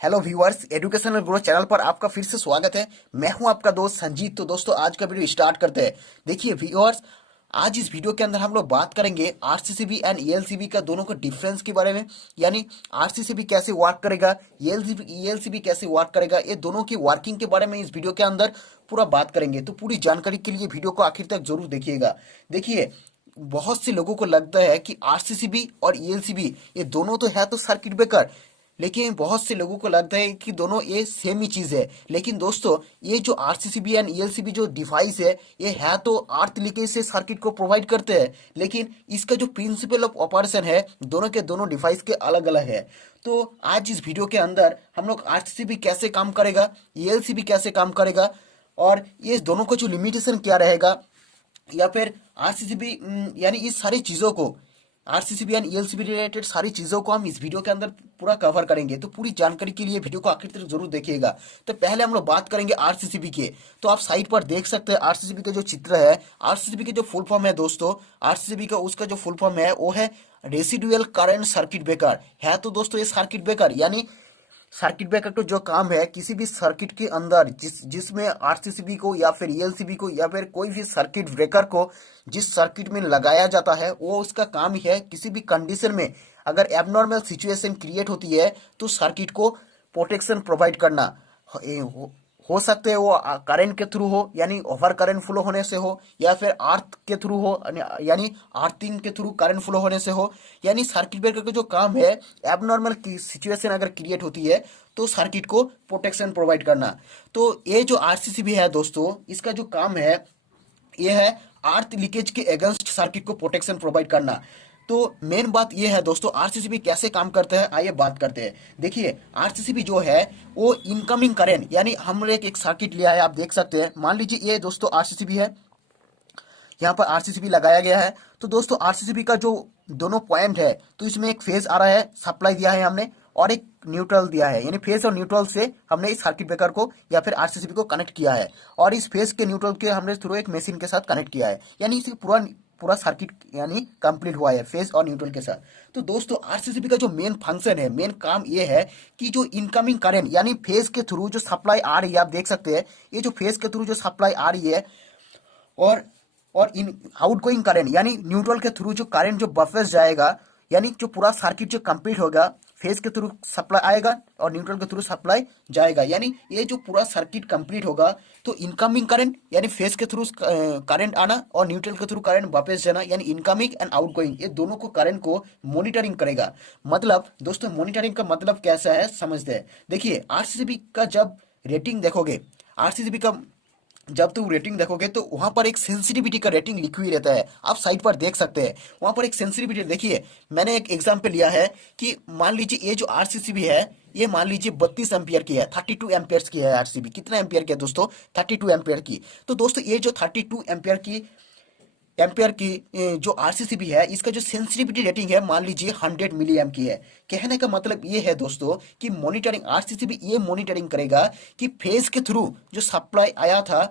Hello viewers, educational growth channel पर आपका फिर से स्वागत है। मैं हूं आपका दोस्त संजीत। तो दोस्तों, आज का वीडियो स्टार्ट करते हैं। देखिए व्यूअर्स, आज इस वीडियो के अंदर हम लोग बात करेंगे आरसीसीबी एंड ईएलसीबी का दोनों के डिफरेंस के बारे में। यानी आरसीसीबी कैसे वर्क करेगा, ईएलसीबी कैसे वर्क करेगा, ये दोनों की वर्किंग के बारे में इस वीडियो के अंदर पूरा बात करेंगे। तो पूरी जानकारी के लिए वीडियो को आखिर तक जरूर देखिएगा। देखिए, बहुत से लोगों को लगता है कि आरसीसीबी और ईएलसीबी ये दोनों तो है तो सर्किट ब्रेकर, लेकिन बहुत से लोगों को लगता है कि दोनों ये सेम ही चीज है। लेकिन दोस्तों, ये जो आरसीसीबी एंड ईएलसीबी जो डिवाइस है, ये है तो अर्थ लीकेज से सर्किट को प्रोवाइड करते हैं, लेकिन इसका जो प्रिंसिपल ऑफ ऑपरेशन है दोनों के दोनों डिवाइस के अलग अलग है। तो आज इस वीडियो के अंदर हम लोग आरसीसीबी कैसे काम करेगा, ईएलसीबी कैसे काम करेगा, और ये दोनों का जो लिमिटेशन क्या रहेगा, या फिर आरसीसीबी यानी इस सारी चीज़ों को, आरसीसीबी एंड ईएलसीबी रिलेटेड सारी चीज़ों को हम इस वीडियो के अंदर पूरा कवर करेंगे। तो पूरी जानकारी के लिए वीडियो को आखिर तक जरूर देखिएगा। तो पहले हम लोग बात करेंगे आरसीसीबी के। तो आप साइट पर देख सकते हैं आरसीसीबी का जो चित्र है। आरसीसीबी के जो फुल फॉर्म है दोस्तों, आरसीसीबी का उसका जो फुल फॉर्म है वो है रेसिडुअल करंट सर्किट ब्रेकर। है तो दोस्तों ये सर्किट ब्रेकर, यानी सर्किट ब्रेकर का जो काम है, किसी भी सर्किट के अंदर जिसमें आरसीसीबी को या फिर ईएलसीबी को या फिर कोई भी सर्किट ब्रेकर को जिस सर्किट में लगाया जाता है, वो उसका काम ही है किसी भी कंडीशन में अगर एबनॉर्मल सिचुएशन क्रिएट होती है तो सर्किट को प्रोटेक्शन प्रोवाइड करना। हो सकते हैं वो करंट के थ्रू हो, यानी ओवर करंट फ्लो होने से हो, या फिर अर्थ के थ्रू हो, यानी अर्थिंग के थ्रू करंट फ्लो होने से हो। यानी सर्किट ब्रेकर का जो काम है, एबनॉर्मल की सिचुएशन अगर क्रिएट होती है तो सर्किट को प्रोटेक्शन प्रोवाइड करना। तो ये जो आरसीसीबी है दोस्तों, इसका जो काम है ये है अर्थ लीकेज के अगेंस्ट सर्किट को प्रोटेक्शन प्रोवाइड करना। तो मेन बात ये है दोस्तों, आरसीसीबी कैसे काम करते हैं आइए बात करते हैं। देखिए, आरसीसीबी जो है वो इनकमिंग करंट, यानी हमने एक सर्किट लिया है, आप देख सकते हैं। मान लीजिए ये दोस्तों आरसीसीबी है, यहाँ पर आरसीसीबी लगाया गया है। तो दोस्तों आरसीसीबी का जो दोनों पॉइंट है, तो इसमें एक फेज आ रहा है, सप्लाई दिया है हमने, और एक न्यूट्रल दिया है। यानी फेज और न्यूट्रल से हमने इस सर्किट ब्रेकर को या फिर आरसीसीबी को कनेक्ट किया है, और इस फेज के न्यूट्रल के हमने थ्रू एक मशीन के साथ कनेक्ट किया है। यानी इसी पूरा पूरा सर्किट यानी कंप्लीट हुआ है फेज और न्यूट्रल के साथ। तो दोस्तों आरसीसीबी का जो मेन फंक्शन है, मेन काम ये है कि जो इनकमिंग करंट यानी फेज के थ्रू जो सप्लाई आ रही है, आप देख सकते हैं ये जो फेज के थ्रू जो सप्लाई आ रही है, और इन आउटगोइंग करंट यानी न्यूट्रल के थ्रू जो करंट जो वापस जाएगा, यानी जो पूरा सर्किट जो कंप्लीट होगा, फेज के थ्रू सप्लाई आएगा और न्यूट्रल के थ्रू सप्लाई जाएगा। यानी ये जो पूरा सर्किट कंप्लीट होगा तो इनकमिंग करंट यानी फेज के थ्रू करंट आना और न्यूट्रल के थ्रू करंट वापस जाना, यानी इनकमिंग एंड आउटगोइंग, ये दोनों को करंट को मॉनिटरिंग करेगा। मतलब दोस्तों, मॉनिटरिंग का मतलब कैसा है समझते हैं। देखिए, आरसीसीबी का जब रेटिंग देखोगे, आरसीसीबी का जब तुम रेटिंग देखोगे तो वहां पर एक सेंसिटिविटी का रेटिंग लिखा ही रहता है। आप साइट पर देख सकते हैं, वहां पर एक सेंसिटिविटी। देखिए, मैंने एक एग्जांपल लिया है कि मान लीजिए ये जो आरसीसीबी है, ये मान लीजिए 32 एम्पियर की है, 32 एम्पियर की है आरसीबी। कितना एम्पियर की है दोस्तों? 32 एम्पियर की। तो दोस्तों ये जो 32 एम्पियर की जो आरसीसीबी है, इसका जो सेंसिटिविटी रेटिंग है मान लीजिए 100 मिली एम की है। कहने का मतलब ये है दोस्तों कि मॉनिटरिंग, आरसीसीबी ये मॉनिटरिंग करेगा कि फेज के थ्रू जो सप्लाई आया था,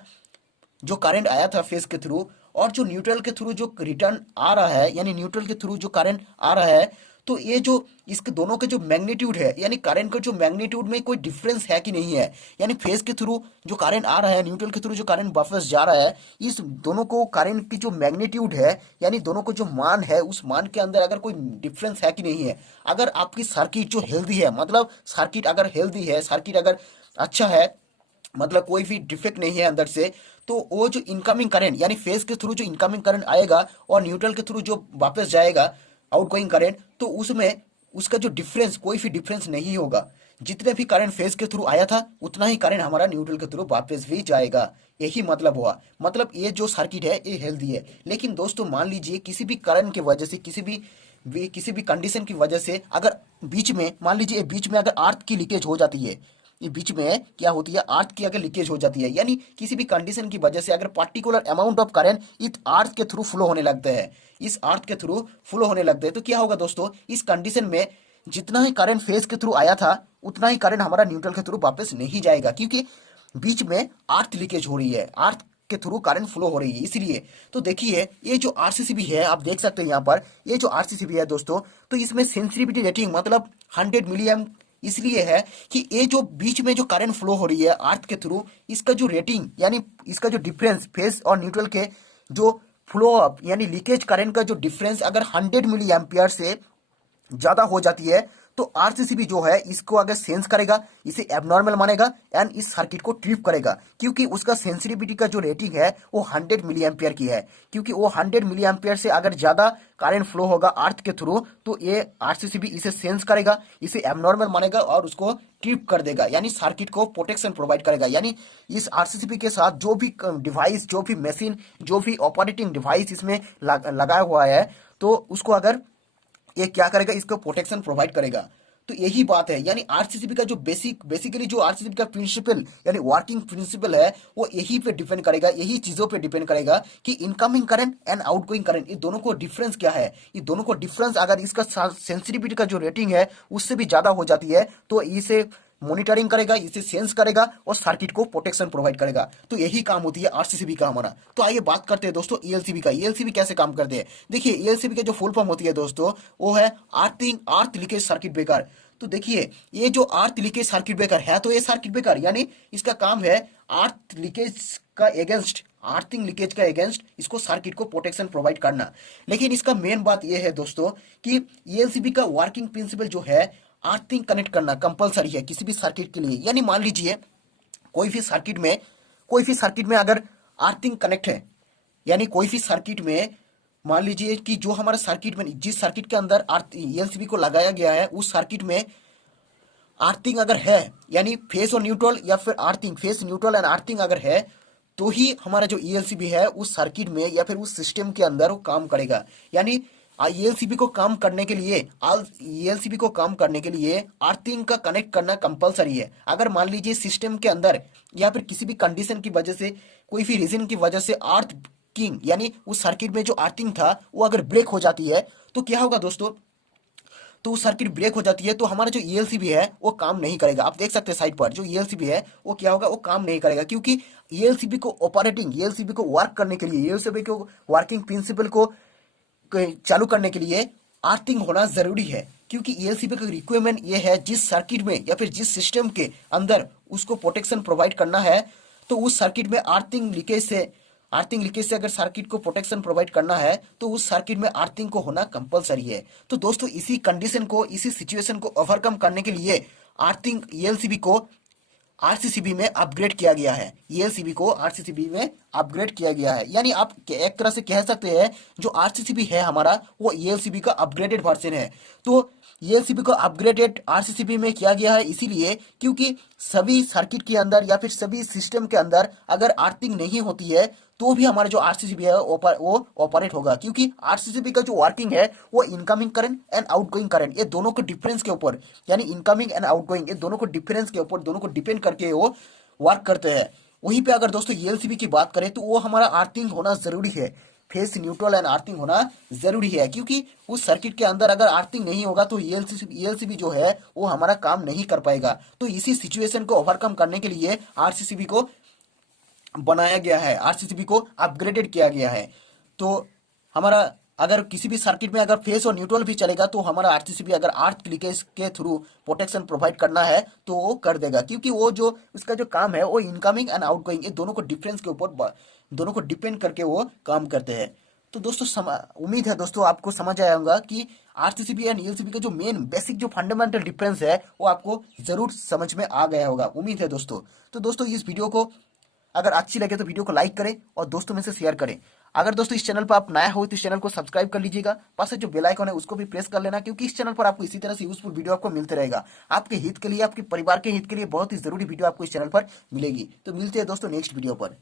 जो करंट आया था फेज के थ्रू, और जो न्यूट्रल के थ्रू जो रिटर्न आ रहा है, यानी न्यूट्रल के थ्रू जो करंट आ रहा है, तो ये जो इसके दोनों के जो मैग्नीट्यूड है, यानी करंट का जो मैग्नीट्यूड में कोई डिफरेंस है कि नहीं है। यानी फेज के थ्रू जो करंट आ रहा है, न्यूट्रल के थ्रू जो करंट वापस जा रहा है, इस दोनों को करंट की जो मैग्नीट्यूड है, यानी दोनों को जो मान है, उस मान के अंदर अगर कोई डिफरेंस है कि नहीं है। अगर आपकी सर्किट जो हेल्दी है, मतलब सर्किट अगर हेल्दी है, सर्किट अगर अच्छा है, मतलब कोई भी डिफेक्ट नहीं है अंदर से, तो वो जो इनकमिंग करंट यानी फेज के थ्रू जो इनकमिंग करंट आएगा और न्यूट्रल के थ्रू जो वापस जाएगा आउटगोइंग करंट, तो उसमें उसका जो डिफरेंस, कोई भी डिफरेंस नहीं होगा। जितने भी करंट फेज के थ्रू आया था उतना ही करंट हमारा न्यूट्रल के थ्रू वापस भी जाएगा। यही मतलब हुआ, मतलब ये जो सर्किट है ये हेल्दी है। लेकिन दोस्तों मान लीजिए किसी भी करंट की वजह से, किसी भी कंडीशन की वजह से, अगर बीच में मान लीजिए बीच में अगर अर्थ की लीकेज हो जाती है, ये बीच में क्या होती है, अर्थ की अगर लीकेज हो जाती है, यानी किसी भी कंडीशन की वजह से अगर पर्टिकुलर अमाउंट ऑफ करंट इस अर्थ के थ्रू फ्लो होने लगते हैं, इस अर्थ के थ्रू फ्लो होने लगते हैं, तो क्या होगा दोस्तों, इस कंडीशन में जितना ही करंट फेज के थ्रू आया था उतना ही करंट हमारा न्यूट्रल के थ्रू वापस नहीं जाएगा, क्योंकि बीच में अर्थ लीकेज हो रही है, अर्थ के थ्रू करंट फ्लो हो रही है, इसलिए। तो देखिए, ये जो आरसीसीबी है, आप देख सकते हैं यहाँ पर, ये जो आरसीसीबी है दोस्तों, तो इसमें सेंसिटिविटी रेटिंग मतलब 100 मिली इसलिए है कि ये जो बीच में जो करंट फ्लो हो रही है अर्थ के थ्रू, इसका जो रेटिंग यानी इसका जो डिफरेंस फेस और न्यूट्रल के जो फ्लो अप यानी लीकेज करंट का जो डिफरेंस अगर 100 मिली एम्पियर से ज्यादा हो जाती है तो आरसीसीबी जो है इसको अगर सेंस करेगा, इसे एबनॉर्मल मानेगा एंड इस सर्किट को ट्रिप करेगा, क्योंकि उसका सेंसिटिविटी का जो रेटिंग है वो 100 मिली एम्पियर की है। क्योंकि वो 100 मिली एम्पियर से अगर ज्यादा करंट फ्लो होगा अर्थ के थ्रू तो ये आरसीसीबी इसे सेंस करेगा, इसे एबनॉर्मल मानेगा और उसको ट्रिप कर देगा, यानी सर्किट को प्रोटेक्शन प्रोवाइड करेगा। यानी इस आरसीसीबी के साथ जो भी डिवाइस, जो भी मशीन, जो भी ऑपरेटिंग डिवाइस इसमें लगाया हुआ है तो उसको अगर ये क्या करेगा, इसको प्रोटेक्शन प्रोवाइड करेगा। तो यही बात है, यानी आरसीसीबी का जो बेसिकली जो आरसीसीबी का प्रिंसिपल यानी वर्किंग प्रिंसिपल है वो यही पे डिपेंड करेगा, यही चीजों पे डिपेंड करेगा कि incoming current and outgoing current ये दोनों को डिफरेंस क्या है। ये दोनों को डिफरेंस अगर इसका सेंसिटिविटी का जो रेटिंग है उससे भी ज्यादा हो जाती है तो इसे मॉनिटरिंग करेगा, इसे सेंस करेगा और सर्किट को प्रोटेक्शन प्रोवाइड करेगा। तो यही काम होती है आरसीसीबी का हमारा। तो आइए बात करते हैं दोस्तों ईएलसीबी का। ईएलसीबी कैसे काम करते हैं, देखिए ईएलसीबी का जो फुल फॉर्म होती है दोस्तों वो है अर्थ लीकेज सर्किट ब्रेकर। तो देखिए ये जो अर्थ लीकेज सर्किट ब्रेकर है तो ये सर्किट ब्रेकर यानी इसका काम है अर्थ लीकेज का एगेंस्ट, अर्थिंग लीकेज का एगेंस्ट इसको सर्किट को प्रोटेक्शन प्रोवाइड करना। लेकिन इसका मेन बात यह है दोस्तों कि ईएलसीबी का वर्किंग प्रिंसिपल जो है अर्थिंग कनेक्ट करना कंपलसरी है किसी भी सर्किट के लिए। यानी मान लीजिए कोई भी सर्किट में अगर अर्थिंग कनेक्ट है, यानी कोई भी सर्किट में मान लीजिए कि जो हमारा सर्किट में जिस सर्किट के अंदर अर्थ ईएलसीबी को लगाया गया है उस सर्किट में अर्थिंग अगर है, यानी फेस और न्यूट्रल या फिर earthing, face neutral and earthing अगर है तो ही हमारा जो ईएलसीबी है उस सर्किट में या फिर उस सिस्टम के अंदर वो काम करेगा। यानी ईएलसीबी को काम करने के लिए अर्थिंग का कनेक्ट करना कंपलसरी है। अगर मान लीजिए सिस्टम के अंदर या फिर किसी भी कंडीशन की वजह से, कोई भी रीजन की वजह से अर्थ किंग यानी उस सर्किट में जो अर्थिंग था वो अगर ब्रेक हो जाती है तो क्या होगा दोस्तों, तो सर्किट ब्रेक हो जाती है तो हमारा जो ईएलसीबी है वो काम नहीं करेगा। आप देख सकते हैं साइड पर जो ईएलसीबी है वो क्या होगा, वो काम नहीं करेगा, क्योंकि ईएलसीबी को वर्क करने के लिए, ईएलसीबी को वर्किंग प्रिंसिपल को चालू करने के लिए अर्थिंग होना जरूरी है। क्योंकि ईएलसीबी का रिक्वायरमेंट ये है जिस सर्किट में या फिर जिस सिस्टम के अंदर उसको प्रोटेक्शन प्रोवाइड करना है तो उस सर्किट में अर्थिंग लीकेज से अगर सर्किट को प्रोटेक्शन प्रोवाइड करना है तो उस सर्किट में अर्थिंग को होना कंपलसरी है। तो दोस्तों इसी कंडीशन को, इसी सिचुएशन को ओवरकम करने के लिए अर्थिंग ईएलसीबी को आरसीसीबी में अपग्रेड किया गया है। ईएलसीबी को आरसीसीबी में अपग्रेड किया गया है, यानी आप एक तरह से कह सकते हैं जो आरसीसीबी है हमारा वो ईएलसीबी का अपग्रेडेड वर्जन है। तो ईएलसीबी को अपग्रेडेड आरसीसीबी में किया गया है इसीलिए क्योंकि सभी सर्किट के अंदर या फिर सभी सिस्टम के अंदर अगर अर्थिंग नहीं होती है तो भी हमारा जो आरसीसीबी है वो ऑपरेट होगा। क्योंकि आरसीसीबी का जो वर्किंग है वो incoming current and outgoing current ये दोनों को डिफरेंस के ऊपर, यानी इनकमिंग एंड आउटगोइंग ये दोनों को डिफरेंस के ऊपर, दोनों को डिपेंड करके वो वर्क करते हैं। वहीं पे अगर दोस्तों ईएलसीबी की बात करें तो वो हमारा अर्थिंग होना जरूरी है, फेस न्यूट्रल एंड अर्थिंग होना जरूरी है। क्योंकि उस सर्किट के अंदर अगर अर्थिंग नहीं होगा तो ईएलसीबी जो है वो हमारा काम नहीं कर पाएगा। तो इसी सिचुएशन को ओवरकम करने के लिए आरसीसीबी को बनाया गया है, आरसीसीबी को अपग्रेडेड किया गया है। तो हमारा अगर किसी भी सर्किट में अगर फेस और न्यूट्रल भी चलेगा तो हमारा आरसीसीबी अगर अर्थ लीकेज के थ्रू प्रोटेक्शन प्रोवाइड करना है तो वो कर देगा, क्योंकि वो जो उसका जो काम है वो इनकमिंग एंड आउटगोइंग ये दोनों को डिफरेंस के ऊपर, दोनों को डिपेंड करके वो काम करते हैं। तो दोस्तों उम्मीद है दोस्तों आपको समझ आया होगा कि आरसीसीबी एंड ईएलसीबी का जो मेन बेसिक जो फंडामेंटल डिफरेंस है वो आपको जरूर समझ में आ गया होगा, उम्मीद है दोस्तों। तो दोस्तों इस वीडियो को अगर अच्छी लगे तो वीडियो को लाइक करें और दोस्तों में से शेयर करें। अगर दोस्तों इस चैनल पर आप नया हो तो इस चैनल को सब्सक्राइब कर लीजिएगा, पास से जो बेल आइकन है उसको भी प्रेस कर लेना, क्योंकि इस चैनल पर आपको इसी तरह से यूजफुल वीडियो आपको मिलते रहेगा। आपके हित के लिए, आपके परिवार के हित के लिए बहुत ही जरूरी वीडियो आपको इस चैनल पर मिलेगी। तो मिलते हैं दोस्तों नेक्स्ट वीडियो पर।